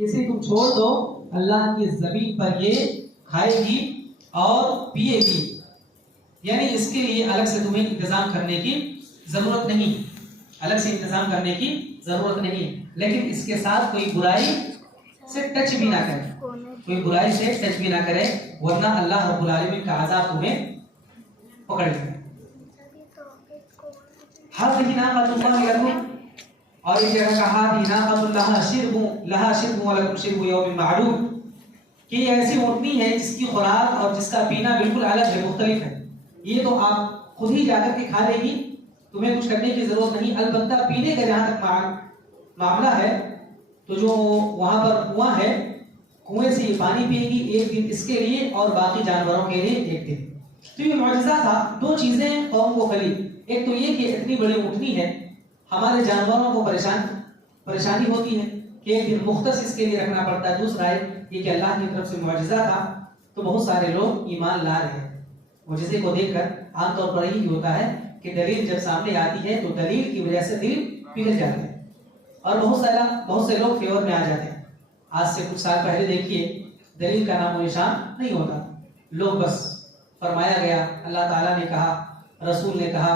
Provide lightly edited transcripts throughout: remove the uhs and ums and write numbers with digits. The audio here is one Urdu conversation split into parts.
اسے تم چھوڑ دو، اللہ کی زمین پر یہ کھائے گی اور پیے گی، یعنی اس کے لیے الگ سے تمہیں انتظام کرنے کی ضرورت نہیں، الگ سے انتظام کرنے کی ضرورت نہیں، لیکن اس کے ساتھ کوئی برائی سے ٹچ بھی نہ کرے، کوئی برائی سے ٹچ بھی نہ کرے، ورنہ اللہ رب العالمین کا عذاب تمہیں پکڑ لے۔ هذه ناقۃ اللہ لکم، اور ایک جگہ کہا کہ ناقۃ لہا شرب ولکم شرب یوم معلوم، کہ یہ ایسی اونٹنی ہے جس کی خوراک اور جس کا پینا بالکل الگ ہے، مختلف ہے، یہ تو آپ خود ہی جا کر کے کھا لے گی، تمہیں کچھ کرنے کی ضرورت نہیں، البتہ پینے کا جہاں تک معاملہ ہے تو جو وہاں پر کنواں ہے، کنویں سے یہ پانی پیے گی ایک دن اس کے لیے اور باقی جانوروں کے لیے ایک دن۔ تو یہ معجزہ تھا، دو چیزیں قوم کو کھلی، ایک تو یہ کہ اتنی بڑی اونٹنی ہے، ہمارے جانوروں کو پریشانی ہوتی ہے کہ ایک دن مختص اس کے لیے رکھنا پڑتا ہے، دوسرا ہے یہ کہ اللہ کی طرف سے معجزہ تھا تو بہت سارے لوگ ایمان لا رہے ہیں۔ معجزے کو دیکھ کر عام طور پر یہی ہوتا ہے کہ دلیل جب سامنے آتی ہے تو دلیل کی وجہ سے دل پگھل جاتے ہیں اور بہت سے لوگ فیور میں آ جاتے ہیں۔ آج سے کچھ سال پہلے دیکھیے دلیل کا نام و نشان نہیں ہوتا، لوگ بس فرمایا گیا، اللہ تعالیٰ نے کہا، رسول نے کہا،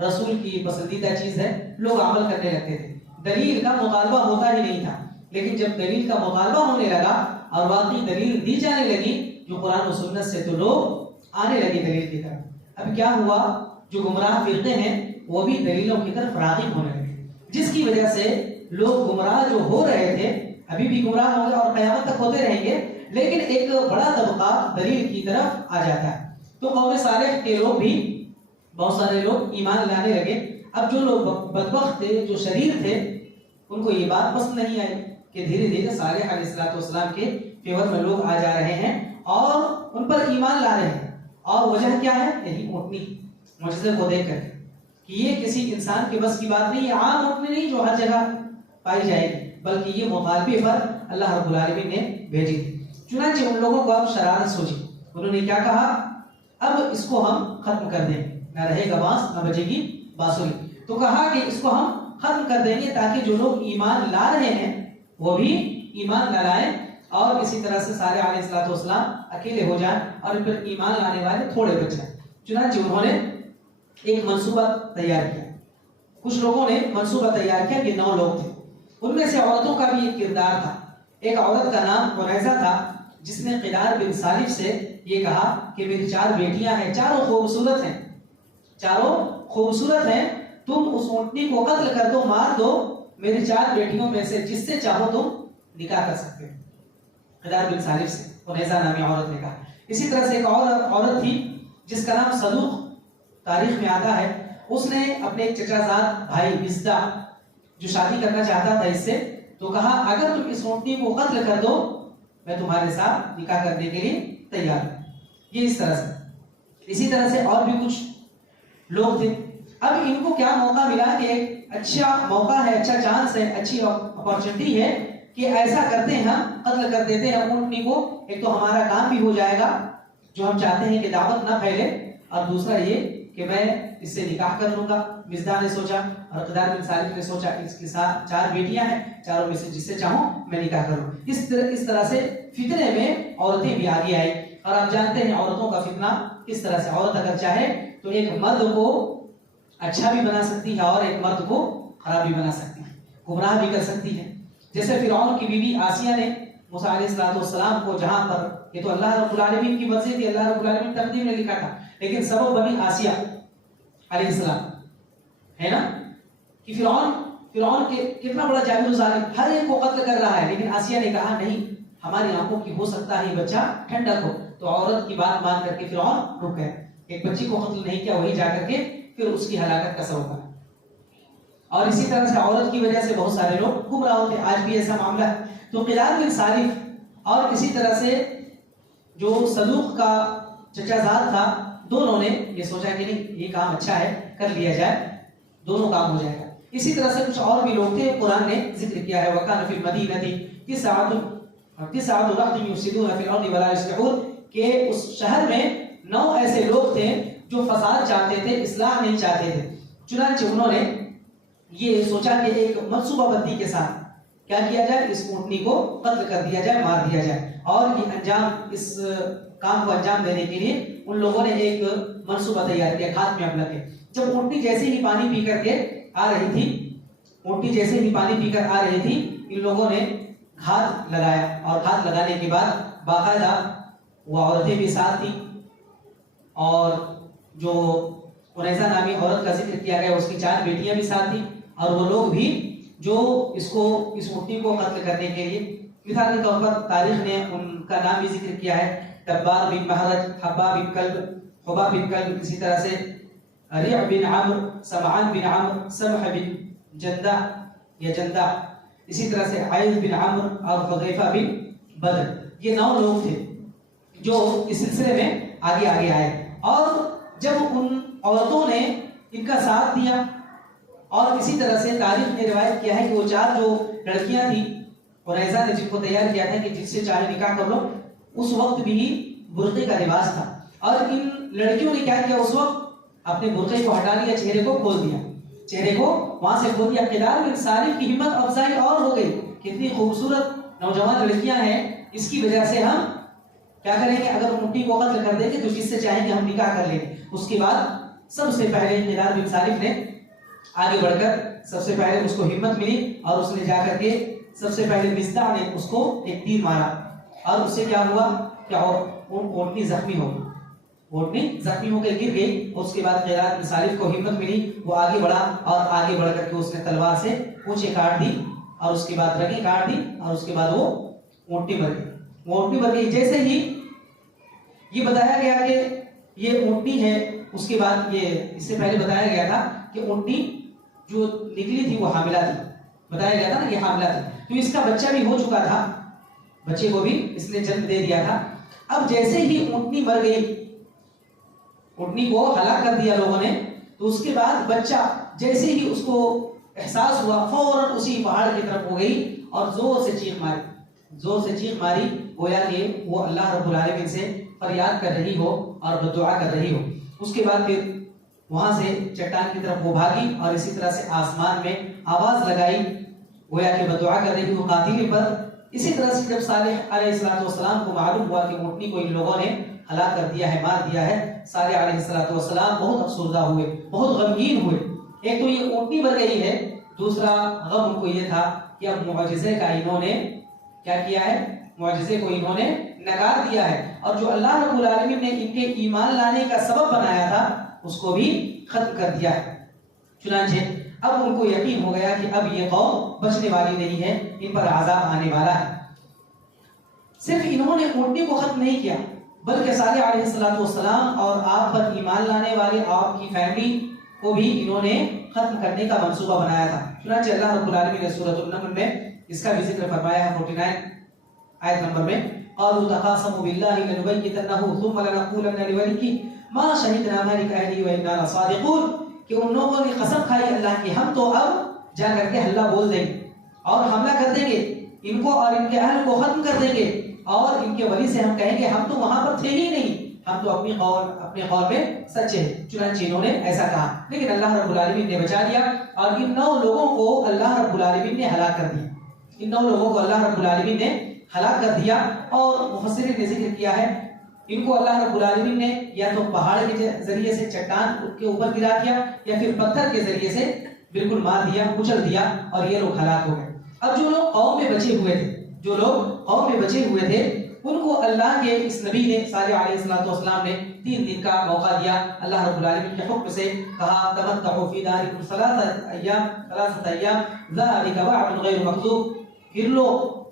رسول کی پسندیدہ چیز ہے، لوگ عمل کرنے لگتے تھے، دلیل کا مطالبہ ہوتا ہی نہیں تھا۔ لیکن جب دلیل کا مطالبہ ہونے لگا اور واقعی دلیل دی جانے لگی جو قرآن و سنت سے، تو لوگ آنے لگے دلیل کی طرف۔ اب کیا ہوا، جو گمراہ فرقے ہیں وہ بھی دلیلوں کی طرف راغب ہونے لگے، جس کی وجہ سے لوگ گمراہ جو ہو رہے تھے ابھی بھی گمراہ ہوں گے اور قیامت تک ہوتے رہیں گے، لیکن ایک بڑا طبقہ دلیل کی طرف آ جاتا ہے۔ تو قوم صالح کے لوگ بھی بہت سارے لوگ ایمان لانے لگے۔ اب جو لوگ بدبخت تھے، جو شریر تھے، ان کو یہ بات پسند نہیں آئی کہ دھیرے دھیرے صالح علیہ السلام کے فیور میں لوگ آ جا رہے ہیں اور ان پر ایمان لا رہے ہیں، اور وجہ کیا ہے؟ یہی اونٹنی معجزے کو دیکھ کر کہ یہ کسی انسان کے بس کی بات نہیں، یہ عام اونٹنی نہیں جو ہر جگہ پائی جائے گی، بلکہ یہ مطالبے پر اللہ رب العالمین نے بھیجی تھی۔ چنانچہ ان لوگوں کو اب شرارت سوچی، انہوں نے کیا کہا، اب اس کو ہم ختم کر دیں، نہ رہے گا بانس نہ بجے گی بانسری، تو کہا کہ اس کو ہم ختم کر دیں گے تاکہ جو لوگ ایمان لا رہے ہیں وہ بھی ایمان نہ لائیں، اور اسی طرح سے صالح علیہ السلام اکیلے ہو جائیں اور پھر ایمان لانے والے تھوڑے بچ جائیں۔ چنانچہ انہوں نے ایک منصوبہ تیار کیا، کچھ لوگوں نے منصوبہ تیار کیا، یہ 9 لوگ تھے، ان میں سے عورتوں کا بھی ایک کردار تھا۔ ایک عورت کا نام قریظہ تھا جس نے قدار بن سالف سے یہ کہا کہ میری 4 بیٹیاں ہیں، چاروں خوبصورت ہیں، تم اس اونٹنی کو قتل کر دو، مار دو، میری 4 بیٹیوں میں سے جس سے چاہو تم نکاح کر سکتے ہو۔ قدار بن سالف سے قریظہ نامی عورت نے کہا۔ اسی طرح سے ایک اور عورت تھی جس کا نام صدوق تاریخ میں آتا ہے، اس نے اپنے ایک چچا زاد بھائی مصدع جو شادی کرنا چاہتا تھا اس سے، تو کہا اگر تم اس اونٹنی کو قتل کر دو میں تمہارے ساتھ نکاح کرنے کے لیے تیار ہوں۔ یہ اس طرح سے، اسی طرح سے اور بھی کچھ لوگ تھے۔ اب ان کو کیا موقع ملا کہ ایک اچھا موقع ہے، اچھا چانس ہے، اچھی اپارچونٹی ہے کہ ایسا کرتے ہیں، ہم قتل کر دیتے ہیں اونٹنی کو، ایک تو ہمارا کام بھی ہو جائے گا جو ہم چاہتے ہیں کہ دعوت نہ پھیلے، اور دوسرا یہ کہ میں اس سے نکاح کر لوں گا۔ مصدع نے سوچا اور قدار بن سالف نے سوچا اس کے ساتھ 4 بیٹیاں ہیں، چاروں میں سے جس سے چاہوں میں نکاح کروں۔ اس طرح سے فتنے میں عورتیں بھی آگے آئی، اور آپ جانتے ہیں عورتوں کا فتنہ کس طرح سے، عورت اگر چاہے تو ایک مرد کو اچھا بھی بنا سکتی ہے اور ایک مرد کو خراب بھی بنا سکتی ہے، گمراہ بھی کر سکتی ہے۔ جیسے فرعون کی بیوی آسیہ نے موسیٰ علیہ السلام کو، جہاں پر یہ تو اللہ رب العالمین کی مرضی تھی، اللہ رب العالمین تقدیر میں لکھا تھا، لیکن سبب بنی آسیہ علیہ السلام ہے نا، کہ فرعون کے کتنا بڑا جابر و ظالم، ہر ایک کو قتل کر رہا ہے، لیکن آسیہ نے کہا نہیں، ہماری آنکھوں کی ہو سکتا ہے بچہ ٹھنڈک ہو، تو عورت کی بات مان کر کے فرعون رک گئے، ایک بچی کو قتل نہیں کیا، وہی جا کر کے پھر اس کی ہلاکت کا سبب بنا۔ اور اسی طرح سے عورت کی وجہ سے بہت سارے لوگ گمراہ ہوتے ہیں، آج بھی ایسا معاملہ ہے۔ تو قدار بن سالف اور اسی طرح سے جو صدوق کا چچا زاد تھا، دونوں نے یہ سوچا کہ نہیں یہ کام اچھا ہے، کر لیا جائے، دونوں کام ہو جائے گا۔ اسی طرح سے کچھ اور بھی لوگ تھے، قرآن نے ذکر کیا ہے، وَكَانَ فِي الْمَدِينَةِ تِسْعَةُ رَهْطٍ يُفْسِدُونَ فِي الْأَرْضِ وَلَا يُصْلِحُونَ، کہ اس شہر میں 9 ایسے لوگ تھے جو فساد چاہتے تھے، اصلاح نہیں چاہتے تھے۔ چنانچہ انہوں نے یہ سوچا کہ ایک منصوبہ بندی کے ساتھ کیا کیا جائے، اس اونٹنی کو قتل کر دیا جائے، مار دیا جائے. اور یہ انجام، اس کام کو انجام دینے کے لیے ان لوگوں نے ایک منصوبہ تیار کیا، گھات میں عمل کے. جب اونٹنی جیسے ہی پانی پی کر کے آ رہی تھی، اونٹنی جیسے ہی پانی پی کر آ رہی تھی، ان لوگوں نے گھات لگایا. اور گھات لگانے کے بعد باقاعدہ وہ عورتیں بھی ساتھ تھیں، اور جو قریظہ نامی عورت کا ذکر کیا گیا اس کی 4 بیٹیاں بھی ساتھ تھیں، اور وہ لوگ بھی جو اس اونٹنی کو قتل کرنے کے لیے. مثال کے طور پر تاریخ نے ان کا نام بھی ذکر کیا ہے، تبار بن مہرج، حبا بن کلب، حبا بن کلب، اسی طرح سے ریع بن عمرو، سمعان بن عمرو، سمح بن جندع یا جندع، اسی طرح سے عائذ بن عمرو اور حذیفہ بن بدر. یہ 9 لوگ تھے جو اس سلسلے میں آگے آئے. اور جب ان عورتوں نے ان کا ساتھ دیا، اور اسی طرح سے تاریخ نے روایت کیا ہے کہ وہ 4 جو لڑکیاں تھیں قریظہ نے جن کو تیار کیا تھا کہ جس سے چاہے نکاح کر لو، اس وقت بھی برقعے کا لباس تھا. اور ان لڑکیوں نے کیا کیا، اس وقت اپنے برقعے کو ہٹا لیا، چہرے کو کھول دیا، چہرے کو وہاں سے کھول دیا. قلال بن صالح کی ہمت افزائی اور ہو گئی، کتنی خوبصورت نوجوان لڑکیاں ہیں، اس کی وجہ سے ہم کیا کریں گے، اگر اونٹنی کو قتل کر دیں گے تو جس سے چاہیں گے ہم نکاح کر لیں گے. اس کے بعد سب سے پہلے قلال بن صالح نے آگے بڑھ کر سب سے پہلے اس کو ہمت ملی، اور اس نے جا کر کے سب سے پہلے مصطع نے اس کو ایک تیر مارا، اور اس سے کیا ہوا کہ اونٹنی زخمی ہو گئی، اونٹنی زخمی ہو کے گر گئی. اس کے بعد قلال بن صالح کو ہمت ملی، وہ آگے بڑھا، اور آگے بڑھ کر کے اس نے تلوار سے پونچھیں کاٹ دی، اور اس کے بعد رگیں کاٹ دی، اور اس کے بعد وہ اونٹنی مر گئی. وہ اونٹنی مر گئی. جیسے ہی یہ بتایا گیا کہ یہ اونٹنی ہے، اس کے بعد یہ اس سے پہلے بتایا گیا تھا کہ اونٹنی جو نکلی تھی وہ حاملہ تھی، بتایا گیا تھا نا یہ حاملہ تھی، تو اس کا بچہ بھی ہو چکا تھا، بچے کو بھی اس نے جنم دے دیا تھا. اب جیسے ہی اونٹنی مر گئی، اونٹنی کو ہلاک کر دیا لوگوں نے، تو اس کے بعد بچہ جیسے ہی اس کو احساس ہوا فوراً اسی پہاڑ کی طرف ہو گئی اور زور سے چیخ ماری، گویا کہ وہ اللہ رب العالمین سے فریاد کر رہی ہو اور بدعا کر رہی ہو. اس کے بعد پھر وہاں سے چٹان کی طرف وہ بھاگی، اور اسی طرح سے آسمان میں آواز لگائی، گویا کہ بدعا کر رہی ہو قاتل پر. اسی طرح سے جب صالح علیہ السلام کو معلوم ہوا کہ اونٹنی کو ان لوگوں نے ہلاک کر دیا ہے، مار دیا ہے، صالح علیہ السلام بہت افسردہ ہوئے، بہت غمگین ہوئے. ایک تو یہ اونٹنی مر گئی ہے، دوسرا غم ان کو یہ تھا کہ اب معجزے کا انہوں نے کیا کیا ہے، معجزے کو انہوں نے نکار دیا ہے، اور جو اللہ رب العالمین نے ان کے ایمان لانے کا سبب بنایا تھا اس کو بھی ختم کر دیا ہے. چنانچہ اب ان کو یقین ہو گیا کہ اب یہ قوم بچنے والی نہیں ہے، ان پر عذاب آنے والا ہے. صرف انہوں نے اونٹنی کو ختم نہیں کیا، بلکہ صالح علیہ السلام اور آپ پر ایمان لانے والے آپ کی فیملی کو بھی انہوں نے ختم کرنے کا منصوبہ بنایا تھا. چنانچہ اللہ رب العالمین نے سورۃ النمل میں اس کا بھی ذکر فرمایا ہے 49 آیت نمبر میں، قالوا تقاسموا بالله لنبيتنه ثم لنقولن لوليه ما شهدنا مهلك اهله وانا لصادقون، کہ ان لوگوں نے قسم کھائی اللہ کی ہم تو اب جا کر کے حملہ بول دیں گے اور حملہ کر دیں گے ان کو اور ان کے اہل کو ختم کر دیں گے، اور ان کے ولی سے ہم کہیں گے ہم تو وہاں پر تھے ہی نہیں، ہم تو اپنے قول میں سچے ہیں. چنانچہ انہوں نے ایسا کہا، لیکن اللہ رب العالمین نے بچا لیا، اور ان 9 لوگوں کو اللہ رب العالمین نے ہلاک کر دیا. ان 9 لوگوں کو اللہ رب العالمین نے ہلاک کر دیا. اور مفسرین نے ذکر کیا ہے ان کو اللہ رب العالمین نے یا تو پہاڑ کے ذریعے سے چٹان کے اوپر گرا دیا، یا پھر پتھر کے ذریعے سے بالکل مار دیا، کچل دیا، اور یہ لوگ ہلاک ہو گئے. اب جو لوگ قوم میں بچے ہوئے تھے ان کو اللہ کے اس نبی نے صالح علیہ السلام نے 3 دن کا موقع دیا. اللہ رب العالمین کے حکم سے کہا تمتعوا فی دارکم 3 ایام ذلک وعد غیر مکذوب، پھر لو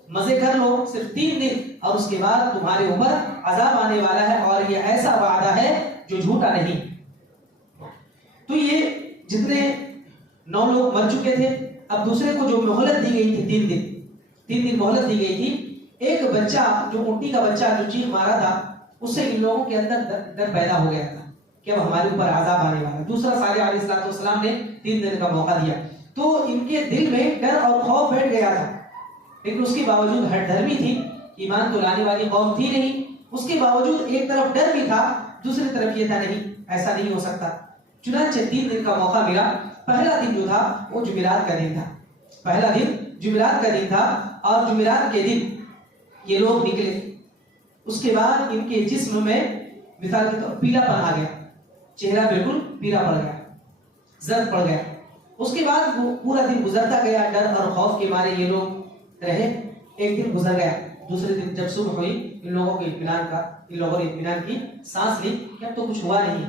مزے کر لو صرف 3 دن، اور اس کے بعد تمہارے اوپر عذاب آنے والا ہے، اور یہ ایسا وعدہ ہے جو جھوٹا نہیں. تو یہ جتنے 9 لوگ مر چکے تھے، اب دوسرے کو جو مہلت دی گئی تھی 3 دن مہلت دی گئی تھی، ایک بچہ جو اونٹنی کا بچہ جو چیخ مارا تھا اس سے ان لوگوں کے اندر ڈر پیدا ہو گیا تھا کہ اب ہمارے اوپر عذاب آنے والا ہے. دوسرا صالح علیہ السلام نے 3 دن کا موقع دیا، تو ان کے دل میں ڈر اور خوف بیٹھ گیا تھا، لیکن اس کے باوجود ہٹ دھرمی تھی، ایمان تو لانے والی قوم تھی نہیں، اس کے باوجود ایک طرف ڈر بھی تھا، دوسری طرف یہ تھا نہیں ایسا نہیں ہو سکتا. چنانچہ 3 دن کا موقع ملا. پہلا دن جو تھا وہ جمعرات کا دن تھا، پہلا دن جمعرات کا دن تھا اور جمعرات کے دن یہ لوگ نکلے. اس کے بعد ان کے جسم میں مثال کے طور پیلا پن آ گیا, چہرہ بالکل پیلا پڑ گیا, زرد پڑ گیا. اس کے بعد وہ پورا دن گزرتا گیا, ڈر اور خوف کے مارے یہ لوگ رہے. ایک دن گزر گیا, دوسرے دن جب صبح ہوئی ان لوگوں نے اطمینان کی سانس لی کہ اب تو کچھ ہوا نہیں,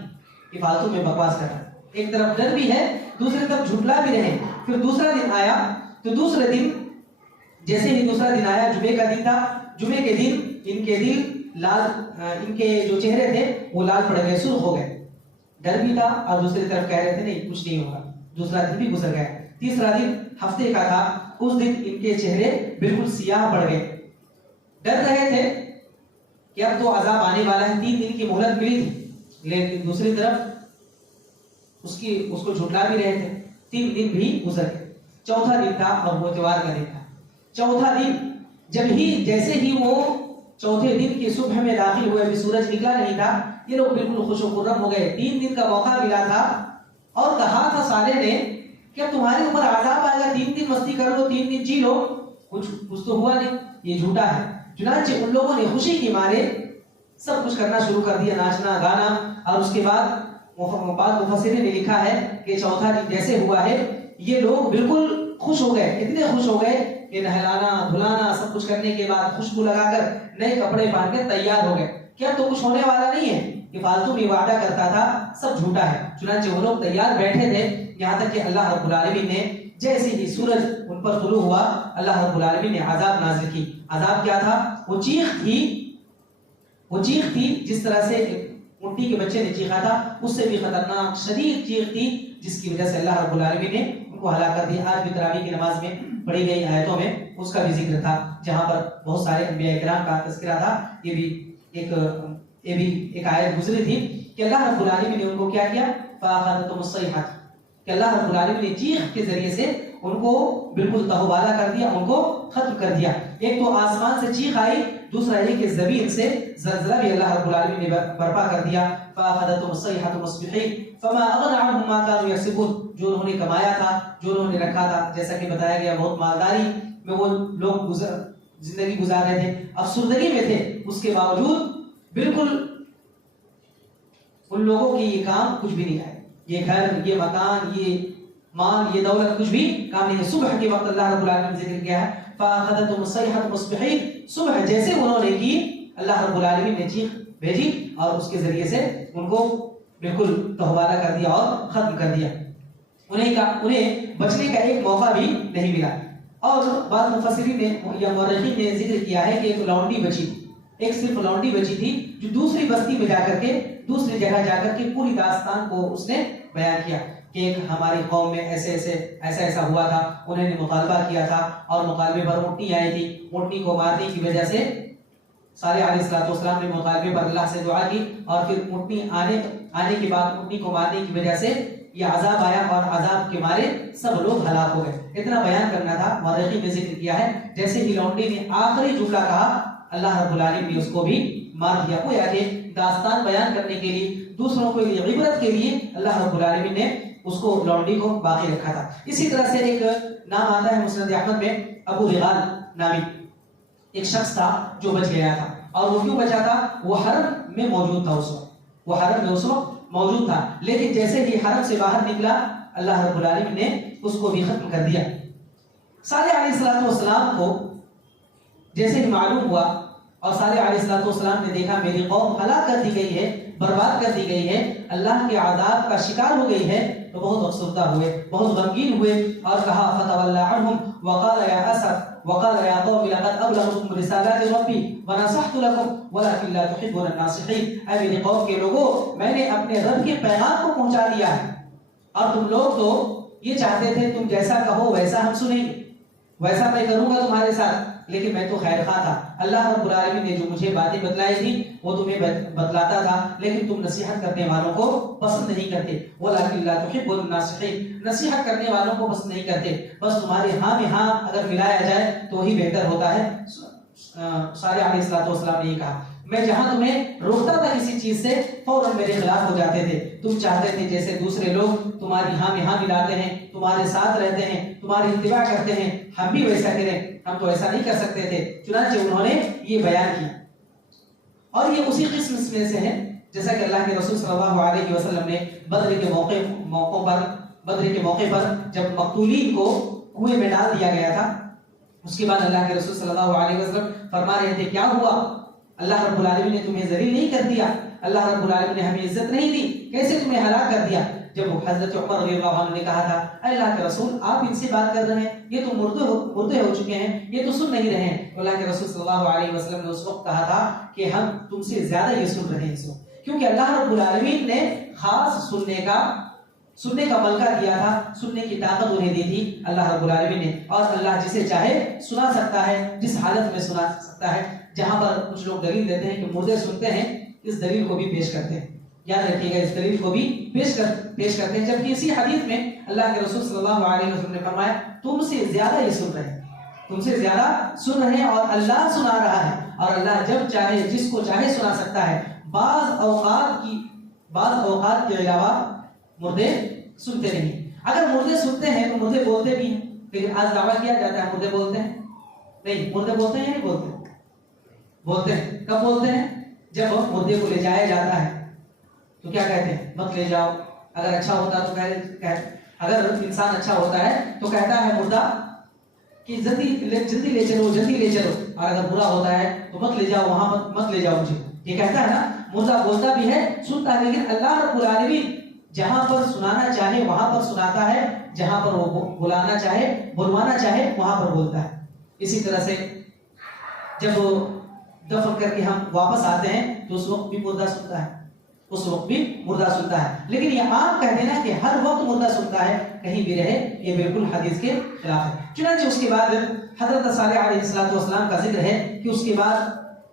کہ فالتو میں بکواس کرا. ایک طرف ڈر بھی ہے, دوسری طرف جھٹلا بھی رہے. پھر دوسرا دن آیا تو دوسرے دن جیسے ہی دوسرا دن آیا, جمعے کا دن تھا, جمعے کے دن ان کے دل لال, ان کے جو چہرے تھے وہ لال پڑ گئے, سرخ ہو گئے. ڈر بھی تھا اور دوسری طرف کہہ رہے تھے نہیں کچھ نہیں ہوگا. دوسرا دن بھی گزر گیا. تیسرا دن ہفتے کا تھا, اس دن ان کے چہرے بالکل سیاہ پڑ گئے. ڈر رہے تھے کہ اب تو عذاب آنے والا ہے, 3 دن کی مہلت ملی تھی, لیکن دوسری طرف اس کو جھٹلا بھی رہے تھے. 3 دن بھی گزر گئے. چوتھا دن تھا اور وہ اتوار کا دن تھا. چوتھا دن جیسے ہی وہ چوتھے دن کی صبح میں داخل ہوئے, ابھی سورج نکلا نہیں تھا, یہ لوگ بالکل خوش و خرم ہو گئے. 3 دن کا موقع ملا تھا اور کہا تھا صالح نے کہ اب تمہارے اوپر عذاب آئے گا, 3 دن مستی کر لو, 3 دن جی لو. کچھ تو ہوا نہیں, یہ جھوٹا ہے. چنانچہ ان لوگوں نے خوشی کے مارے سب کچھ کرنا شروع کر دیا, ناچنا گانا. اور اس کے بعد بعض مفسرین نے لکھا ہے کہ چوتھا دن جیسے ہوا ہے یہ لوگ بالکل خوش ہو گئے, اتنے خوش ہو گئے کہ نہلانا دھلانا سب کچھ کرنے کے بعد خوشبو لگا کر نئے کپڑے پہن کے تیار ہو گئے. کیا تو کچھ ہونے والا نہیں ہے, کہ فالتو میں وعدہ کرتا تھا سب جھوٹا ہے. چنانچہ وہ لوگ تیار بیٹھے تھے, یہاں تک کہ اللہ رب العالمین نے جیسے ہی سورج ان پر طلوع ہوا, اللہ رب العالمین نے عذاب نازل کی. عذاب کیا تھا؟ وہ چیخ تھی جس طرح سے اونٹی کے بچے نے چیخا تھا, اس سے بھی خطرناک شدید چیخ تھی, جس کی وجہ سے اللہ رب العالمین نے ان کو ہلاک کر دیا. آج بھی تراویح کی نماز میں پڑھی گئی آیتوں میں اس کا بھی ذکر تھا, جہاں پر بہت سارے انبیاء کرام کا تذکرہ تھا. یہ بھی ایک آیت گزری تھی کہ اللہ رب العالمین نے ان کو کیا کیا, فَأَخَذَتْهُمُ الصَّيْحَةُ, کہ اللہ رب العالمین نے چیخ کے ذریعے سے ان کو بالکل تہوبالا کر دیا, ان کو ختم کر دیا. ایک تو آسمان سے چیخ آئی, دوسرا یہ کہ زمین سے زلزلہ بھی اللہ رب العالمین نے برپا کر دیا. فَأَخَذَتْهُمُ الصَّيْحَةُ مُصْبِحِينَ فَمَا أَغْنَىٰ عَنْهُم مَّا كَانُوا يَكْسِبُونَ, جو انہوں نے کمایا تھا, جو انہوں نے رکھا تھا, جیسا کہ بتایا گیا بہت مالداری میں وہ لوگ زندگی گزار رہے تھے, افسردگی میں تھے, اس کے باوجود بالکل ان لوگوں کی یہ کام کچھ بھی نہیں آئے, یہ گھر, یہ مکان, یہ مال, یہ دولت کچھ بھی کام نہیں ہے. صبح کے وقت اللہ رب العالمین نے ذکر کیا ہے فَأَخَذَتْهُمُ الصَّيْحَةُ مُصْبِحِينَ, صبح جیسے انہوں نے کی اللہ رب العالمین نے چیخ بھیجی اور اس کے ذریعے سے ان کو بالکل تہوارہ کر دیا اور ختم کر دیا. انہیں بچنے کا ایک موقع بھی نہیں ملا. اور بعض مفسرین نے یا مورخین نے ذکر کیا ہے کہ ایک لونڈی بچی تھی, ایک صرف لونڈی بچی تھی جو دوسری بستی میں جا کر کے, دوسری جگہ جا کر کے پوری داستان کو اس نے بیان کیا کہ ایک ہماری قوم میں ایسا ہوا تھا. انہوں نے مطالبہ کیا تھا اور مطالبے پر اونٹنی آئی تھی, اونٹنی کو مارنے کی وجہ سے صالح علیہ السلام نے مطالبے پر اللہ سے دعا کی, اور پھر اونٹنی آنے کے بعد اونٹنی کو مارنے کی وجہ سے یہ عذاب آیا اور عذاب کے مارے سب لوگ ہلاک ہو گئے. اتنا بیان کرنا تھا. مورخین نے ذکر کیا ہے جیسے ہی لونڈی نے آخری جملہ کہا, اللہ رب العالمین نے اس کو بھی مار دیا. گویا کہ داستان بیان کرنے کے لیے, دوسروں کو عبرت کے لیے اللہ رب العالمین نے اس کو لونڈی کو باقی رکھا تھا. اسی طرح سے ایک نام آتا ہے مسند احمد میں, ابو رغال نامی ایک شخص تھا جو بچ گیا تھا. اور وہ کیوں بچا تھا؟ وہ حرم میں موجود تھا اس وقت, موجود تھا, لیکن جیسے ہی حرم سے باہر نکلا اللہ رب العالمین نے اس کو بھی ختم کر دیا. صالح علیہ السلام کو جیسے ہی معلوم ہوا اور صالح علیہ السلام نے دیکھا میری قوم ہلاک کر دی گئی ہے, برباد کر دی گئی ہے, اللہ کے عذاب کا شکار ہو گئی ہے, تو بہت افسردہ ہوئے, بہت غمگین ہوئے اور کہا فتولى عنهم وقال يا اسف وقال يا قوم لقد ابلغتكم رسالات ربي ونصحت لكم ولكن لا تحبون الناصحين. اے میری قوم کے لوگوں, میں نے اپنے رب کے پیغام کو پہنچا دیا ہے اور تم لوگ تو یہ چاہتے تھے تم جیسا کہو ویسا ہم سنیں, ویسا میں کروں گا تمہارے ساتھ, لیکن میں تو خیر خواہ تھا. اللہ رب العالمین نے جو مجھے باتیں بتلائی تھی وہ تمہیں بتلاتا تھا, لیکن تم نصیحت کرنے والوں کو پسند نہیں کرتے. وَلَكِنْ لَا تُحِبُّ النَّاصِحِينَ, نصیحت کرنے والوں کو پسند نہیں کرتے, بس تمہارے ہاں میں ہاں اگر ملایا جائے تو ہی بہتر ہوتا ہے. صالح علیہ السلام نے یہ کہا. میں جہاں تمہیں روکتا تھا کسی چیز سے فوراً میرے خلاف ہو جاتے تھے. تم چاہتے تھے جیسے دوسرے لوگ تمہاری ہاں میں ہاں ملاتے ہیں, تمہارے ساتھ رہتے ہیں, تمہاری اتباع کرتے ہیں, ہم بھی ویسا کریں. ہم تو ایسا نہیں کر سکتے تھے. چنانچہ انہوں نے یہ بیان کیا. اور یہ اسی قسم میں سے ہے جیسا کہ اللہ کے رسول صلی اللہ علیہ وسلم نے بدر کے موقع پر جب مقتولین کو کنویں میں ڈال دیا گیا تھا, اس کے بعد اللہ کے رسول صلی اللہ علیہ وسلم فرما رہے تھے کیا ہوا, اللہ رب العالمین نے تمہیں ذلیل نہیں کر دیا, اللہ رب العالمین نے ہمیں عزت نہیں دی, کیسے تمہیں ہلاک کر دیا. جب حضرت عمر رضی اللہ عنہ نے کہا تھا اے اللہ کے رسول آپ ان سے بات کر رہے ہیں, یہ تو مردے ہو چکے ہیں, یہ تو سن نہیں رہے ہیں. اللہ کے رسول صلی اللہ علیہ وسلم نے اس وقت کہا تھا کہ ہم تم سے زیادہ یہ سن رہے ہیں اس وقت, کیونکہ اللہ رب العالمین نے خاص سننے کا ملکہ دیا تھا, سننے کی طاقت انہیں دی تھی اللہ رب العالمین نے. اور اللہ جسے چاہے سنا سکتا ہے, جس حالت میں سنا سکتا ہے. جہاں پر کچھ لوگ دلیل دیتے ہیں کہ مردے سنتے ہیں, اس دلیل کو بھی پیش کرتے ہیں, یاد رکھیے گا اس دلیل کو بھی پیش کرتے ہیں, جبکہ اسی حدیث میں اللہ کے رسول صلی اللہ علیہ وسلم نے فرمایا تم سے زیادہ یہ سن رہے ہیں, تم سے زیادہ سن رہے ہیں, اور اللہ سنا رہا ہے. اور اللہ جب چاہے جس کو چاہے سنا سکتا ہے. بعض اوقات کے علاوہ مردے سنتے نہیں. اگر مردے سنتے ہیں تو مردے بولتے بھی ہیں, لیکن آج دعویٰ کیا جاتا ہے مردے بولتے ہیں نہیں. مردے بولتے ہیں یا نہیں بولتے؟ بولتے ہیں. کب بولتے ہیں؟ جب مردے کو لے جایا جاتا ہے تو کیا کہتے ہیں, مت لے جاؤ. اگر اچھا ہوتا تو اگر انسان اچھا ہوتا ہے تو کہتا ہے مردہ کہ جلدی لے چلو. اور اگر برا ہوتا ہے تو مت لے جاؤ, وہاں مت لے جاؤ مجھے, یہ کہتا ہے نا. مردہ بولتا بھی ہے, سنتا ہے, لیکن اللہ رب العالمین جہاں پر سنانا چاہے وہاں پر سناتا ہے, جہاں پر وہ بلوانا چاہے وہاں پر بولتا ہے. اسی طرح سے جب دفن کر کے ہم واپس آتے ہیں تو اس وقت بھی مردہ سنتا ہے. لیکن یہ عام کہہ دینا کہ ہر وقت مردہ سنتا ہے کہیں بھی رہے, یہ بالکل حدیث کے خلاف ہے. چنانچہ اس کے بعد حضرت صالح علیہ السلام کا ذکر ہے کہ اس کے بعد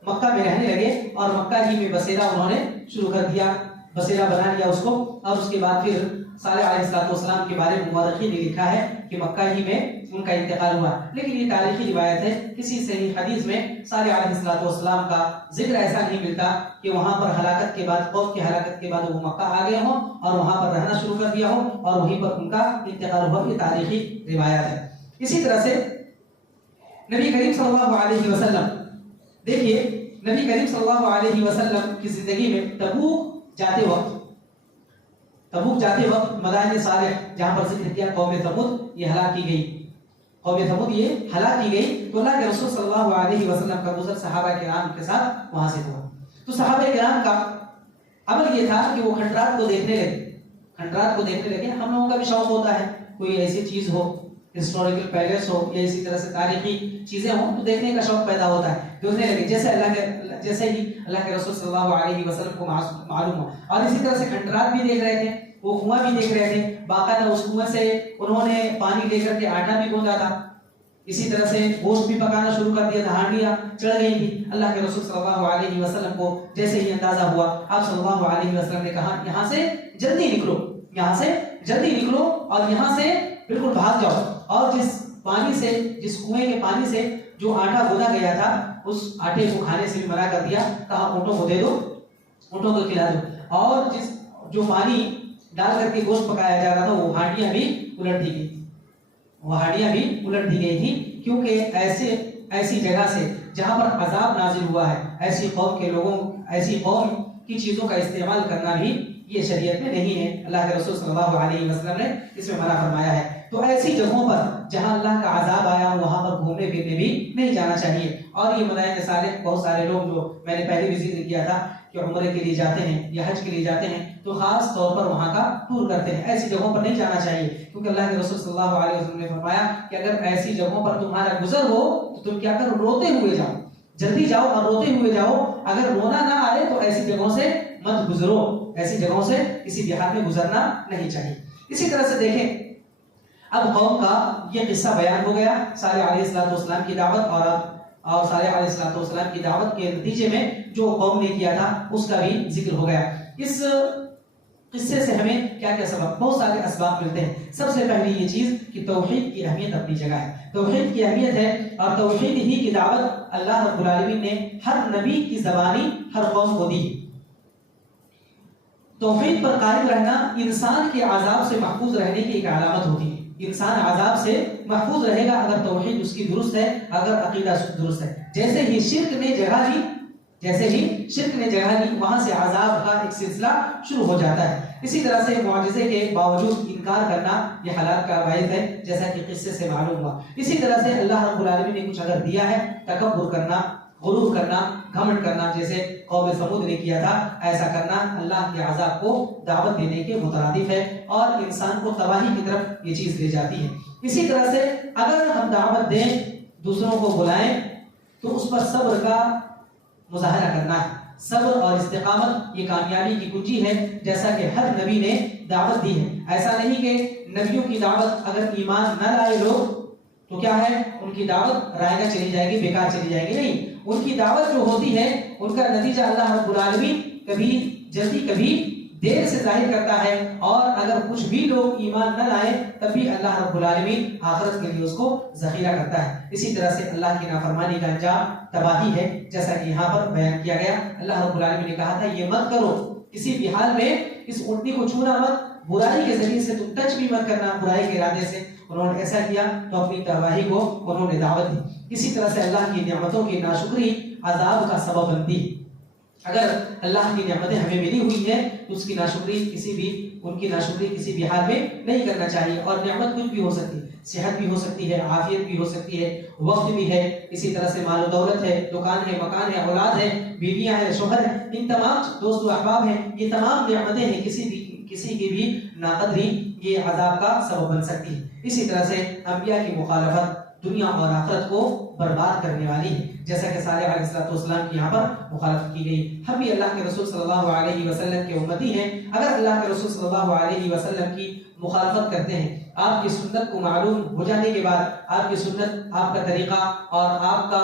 مکہ میں رہنے لگے, اور مکہ ہی میں بسیرا انہوں نے شروع کر دیا, بسیرا بنا لیا اس کو. اور اس کے بعد پھر صالح علیہ السلام کے بارے میں مورخین نے لکھا ہے کہ مکہ ہی میں ان کا انتقال ہوا. لیکن یہ تاریخی روایت ہے, کسی صحیح حدیث میں صالح علیہ السلام کا ذکر ایسا نہیں ملتا کہ وہاں پر ہلاکت کے بعد, قوم کی ہلاکت کے بعد وہ مکہ آ گئے ہوں اور وہاں پر رہنا شروع کر دیا ہو اور وہیں پر ان کا انتقال ہوا. یہ تاریخی روایت ہے. اسی طرح سے نبی کریم صلی اللہ علیہ وسلم, دیکھیے نبی کریم صلی اللہ علیہ وسلم کی زندگی میں تبوک جاتے وقت مدائن صالح جہاں پر ذکر کیا قوم ثمود یہ ہلاک کی گئی, تو اللہ کے رسول صلی اللہ علیہ وسلم کا گزر صحابہ کرام کے ساتھ وہاں سے ہوا. تو صحابہ کرام کا عمل یہ تھا کہ وہ کھنڈرات کو دیکھنے لگے. ہم لوگوں کا بھی شوق ہوتا ہے کوئی ایسی چیز ہو, ہسٹوریکل پیلس ہو یا اسی طرح سے تاریخی چیزیں ہوں تو دیکھنے کا شوق پیدا ہوتا ہے, دیکھنے لگے جیسے ہی اللہ کے رسول صلی اللہ علیہ وسلم کو معلوم ہو. اور اسی طرح سے کھنڈرات بھی دیکھ رہے تھے, وہ کنواں بھی دیکھ رہے تھے, باقاعدہ اس کنویں سے انہوں نے پانی لے کر کے آٹا بھی گوندھا تھا. اسی طرح سے گوشت بھی پکانا شروع کر دیا تھا, ہانڈیاں چڑھ گئی تھی. اللہ کے رسول صلی اللہ علیہ وسلم کو جیسے ہی اندازہ ہوا, آپ صلی اللہ علیہ وسلم نے کہا یہاں سے جلدی نکلو اور یہاں سے بالکل بھاگ جاؤ. اور جس کنویں کے پانی سے جو آٹا گوندھا گیا تھا اس آٹے کو کھانے سے بھی منع کر دیا, کہا اونٹوں کو دے دو, اونٹوں کو کھلا دو. اور جو پانی ڈال کر کے گوشت پکایا جا رہا تھا وہ ہانڈیاں بھی الٹ دی گئی تھی, کیونکہ ایسی جگہ سے جہاں پر عذاب نازل ہوا ہے, ایسی قوم کی چیزوں کا استعمال کرنا بھی یہ شریعت میں نہیں ہے. اللہ کے رسول صلی اللہ علیہ وسلم نے اس میں منع فرمایا ہے. تو ایسی جگہوں پر جہاں اللہ کا عذاب آیا وہاں پر گھومنے پھرنے بھی نہیں جانا چاہیے. اور یہ مدائن صالح بہت سارے لوگ جو میں نے پہلے بھی ذکر کیا تھا کہ عمرے کے لیے جاتے ہیں یا حج کے لیے جاتے ہیں تو خاص طور پر وہاں کا ٹور کرتے ہیں. ایسی جگہوں پر نہیں جانا چاہیے, کیونکہ اللہ کے رسول صلی اللہ علیہ وسلم نے فرمایا کہ اگر ایسی جگہوں پر تمہارا گزر ہو تو تم کیا کرو, روتے ہوئے جاؤ, جلدی جاؤ اور روتے ہوئے جاؤ. اگر رونا نہ آئے تو ایسی جگہوں سے مت گزرو, ایسی جگہوں سے کسی بھی حال میں گزرنا نہیں چاہیے. اسی طرح سے دیکھیں اب قوم کا یہ قصہ بیان ہو گیا, صالح علیہ السلام کی دعوت اور صالح علیہ السلام کی دعوت کے نتیجے میں جو قوم نے کیا تھا اس کا بھی ذکر ہو گیا. اس قصے سے ہمیں کیا سبق, بہت سارے اسباب ملتے ہیں. سب سے پہلی یہ چیز کہ توحید کی اہمیت اپنی جگہ ہے, توحید کی اہمیت ہے اور توحید ہی کی دعوت اللہ رب العالمین نے ہر نبی کی زبانی ہر قوم کو دی۔ توحید پر قائم رہنا انسان کے عذاب سے محفوظ رہنے کی ایک علامت ہوتی ہے۔ انسان عذاب سے محفوظ رہے گا اگر توحید اس کی درست ہے، اگر عقیدہ درست ہے۔ جیسے ہی شرک نے جگہ لی وہاں سے عذاب کا ایک سلسلہ شروع ہو جاتا ہے۔ اسی طرح سے معجزے کے باوجود انکار کرنا یہ ہلاک کا باعث ہے، جیسا کہ قصے سے معلوم ہوا۔ اسی طرح سے اللہ رب العالمین نے کچھ اگر دیا ہے، تکبر کرنا، غرور کرنا، گھمنڈ کرنا، جیسے قوم سمود نے کیا تھا، ایسا کرنا اللہ کے عذاب کو دعوت دینے کے مترادف ہے اور انسان کو تباہی کی طرف یہ چیز لے جاتی ہے۔ اسی طرح سے اگر ہم دعوت دیں، دوسروں کو بلائیں، تو اس پر صبر کا مظاہرہ کرنا ہے۔ صبر اور استقامت یہ کامیابی کی کنجی ہے، جیسا کہ ہر نبی نے دعوت دی ہے۔ ایسا نہیں کہ نبیوں کی دعوت اگر ایمان نہ لائے لوگ تو کیا ہے، ان کی دعوت رائگاں چلی جائے گی، بیکار چلی جائے گی، نہیں، ان کی دعوت جو ہوتی ہے ان کا نتیجہ اللہ رب العالمین کبھی جلدی کبھی دیر سے ظاہر کرتا ہے، اور اگر کچھ بھی لوگ ایمان نہ لائیں تب بھی اللہ رب العالمین آخرت کے لیے اس کو ذخیرہ کرتا ہے۔ اسی طرح سے اللہ کی نافرمانی کا انجام تباہی ہے، جیسا کہ یہاں پر بیان کیا گیا۔ اللہ رب العالمین نے کہا تھا یہ مت کرو، کسی بھی حال میں اس اونٹنی کو چھونا مت، برائی کے ذریعے سے تم ٹچ بھی مت کرنا، برائی کے ارادے سے۔ انہوں نے ایسا کیا تو اپنی تباہی کو انہوں نے دعوت دی۔ اسی طرح سے اللہ کی نعمتوں کی ناشکری عذاب کا سبب بنتی۔ اگر اللہ کی نعمتیں ہمیں ملی ہوئی ہیں تو اس کی ناشکری ان کی ناشکری کسی بھی حال میں نہیں کرنا چاہیے۔ اور نعمت کچھ بھی ہو سکتی ہے، صحت بھی ہو سکتی ہے، عافیت بھی ہو سکتی ہے، وقت بھی ہے، اسی طرح سے مال و دولت ہے، دکان ہے، مکان ہے، اولاد ہے، بیویاں ہیں، شوہر ہے، ان تمام دوست و احباب ہیں، یہ تمام نعمتیں ہیں، کسی کی بھی ناقدری یہ عذاب کا سبب بن سکتی ہے۔ اسی طرح سے انبیاء کی مخالفت دنیا اور آخرت کو برباد کرنے والی ہے، جیسا کہ صالح علیہ السلام کی یہاں پر مخالفت کی گئی۔ ہم بھی اللہ کے رسول صلی اللہ علیہ وسلم کے امتی ہیں، اگر اللہ کے رسول صلی اللہ علیہ وسلم کی مخالفت کرتے ہیں، آپ کی سنت کو معلوم ہو جانے کے بعد، آپ کی سنت، آپ کا طریقہ اور آپ کا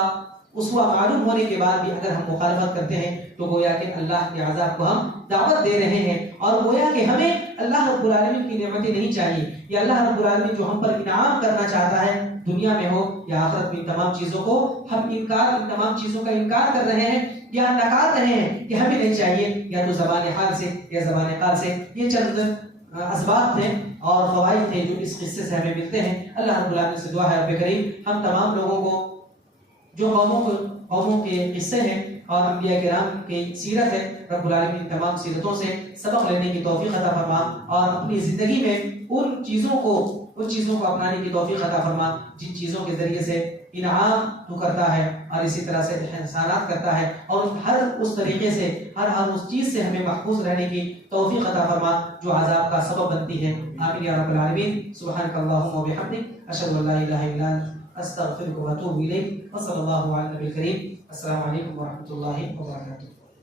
اسوہ معلوم ہونے کے بعد بھی اگر ہم مخالفت کرتے ہیں تو گویا کہ اللہ کے عذاب کو ہم دعوت دے رہے ہیں، اور گویا کہ ہمیں اللہ رب العالمین کی نعمتیں نہیں چاہیے، یا اللہ رب العالمین جو ہم پر انعام کرنا چاہتا ہے دنیا میں ہو یا آخرت میں، تمام چیزوں کو ہم ان تمام چیزوں کا انکار کر رہے ہیں یا نکار رہے ہیں کہ ہمیں نہیں چاہیے، یا تو زبان حال سے یا زبان قال سے۔ یہ چند اسباب تھے اور فوائد تھے جو اس قصے سے ہمیں ملتے ہیں۔ اللہ رب العالمین سے دعا ہے رب کریم ہم تمام لوگوں کو جو قوموں کے قصے ہیں اور انبیاء کرام کی سیرت ہے، رب العالمین تمام سیرتوں سے سبق لینے کی توفیق عطا فرما، اور اپنی زندگی میں ان چیزوں کو اپنانے کی توفیق عطا فرما جن چیزوں کے ذریعے سے انعام تو کرتا ہے اور اسی طرح سے احسانات کرتا ہے، اور ہر اس طریقے سے ہر اس چیز سے ہمیں محفوظ رہنے کی توفیق عطا فرما جو عذاب کا سبب بنتی ہے۔ آمین یا رب العالمین۔ سبحانک اللہم و بحمدک، اشہد ان لا الہ الا انت، استغفرک و اتوب الیک، وصلی اللہ علی نبی کریم۔ السلام علیکم ورحمۃ اللہ وبرکاتہ۔